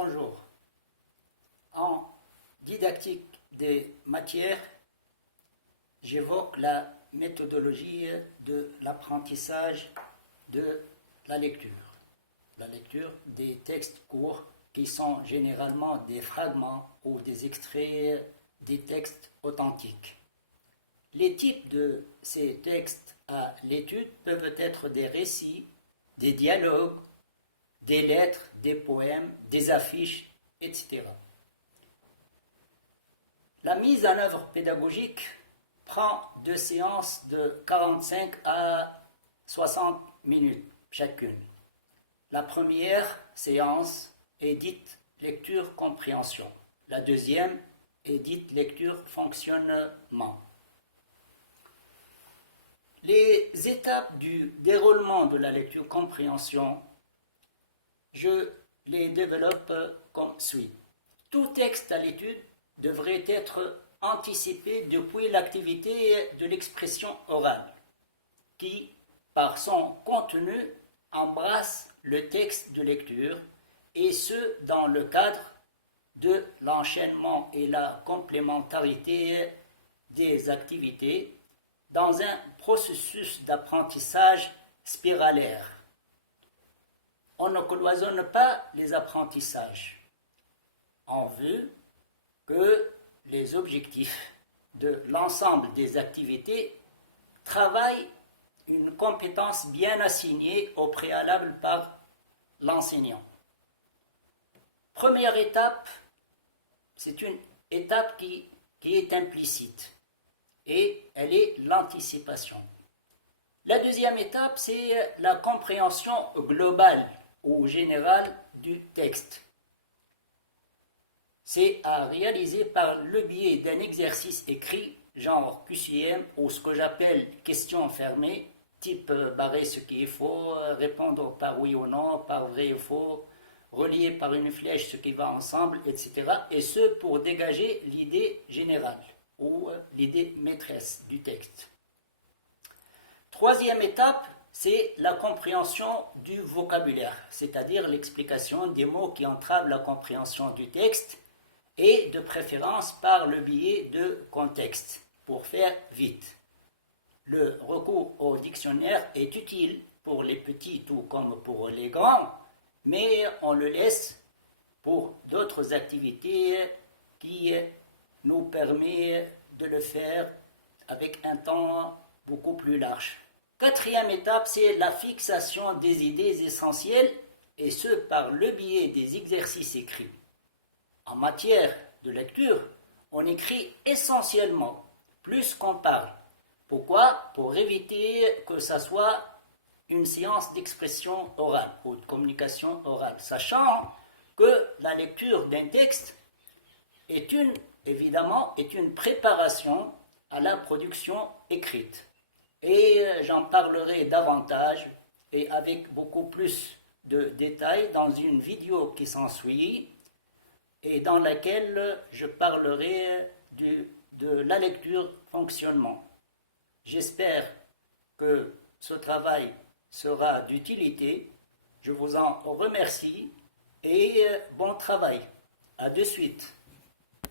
Bonjour. En didactique des matières, j'évoque la méthodologie de l'apprentissage de la lecture. La lecture des textes courts qui sont généralement des fragments ou des extraits des textes authentiques. Les types de ces textes à l'étude peuvent être des récits, des dialogues, des lettres, des poèmes, des affiches, etc. La mise en œuvre pédagogique prend 2 séances de 45 à 60 minutes chacune. La première séance est dite lecture-compréhension. La deuxième est dite lecture-fonctionnement. Les étapes du déroulement de la lecture-compréhension, je les développe comme suit. Tout texte à l'étude devrait être anticipé depuis l'activité de l'expression orale, qui, par son contenu, embrasse le texte de lecture, et ce, dans le cadre de l'enchaînement et la complémentarité des activités, dans un processus d'apprentissage spiralaire. On ne cloisonne pas les apprentissages en vue que les objectifs de l'ensemble des activités travaillent une compétence bien assignée au préalable par l'enseignant. Première étape, c'est une étape qui est implicite et elle est l'anticipation. La deuxième étape, c'est la compréhension globale ou générale du texte. C'est à réaliser par le biais d'un exercice écrit, genre QCM, ou ce que j'appelle question fermée, type barrer ce qui est faux, répondre par oui ou non, par vrai ou faux, relier par une flèche ce qui va ensemble, etc. Et ce, pour dégager l'idée générale ou l'idée maîtresse du texte. Troisième étape, c'est la compréhension du vocabulaire, c'est-à-dire l'explication des mots qui entravent la compréhension du texte, et de préférence par le biais de contexte, pour faire vite. Le recours au dictionnaire est utile pour les petits tout comme pour les grands, mais on le laisse pour d'autres activités qui nous permettent de le faire avec un temps beaucoup plus large. Quatrième étape, c'est la fixation des idées essentielles, et ce par le biais des exercices écrits. En matière de lecture, on écrit essentiellement, plus qu'on parle. Pourquoi ? Pour éviter que ça soit une séance d'expression orale ou de communication orale, sachant que la lecture d'un texte est évidemment une préparation à la production écrite. Et j'en parlerai davantage et avec beaucoup plus de détails dans une vidéo qui s'ensuit et dans laquelle je parlerai de la lecture fonctionnement. J'espère que ce travail sera d'utilité. Je vous en remercie et bon travail. À de suite.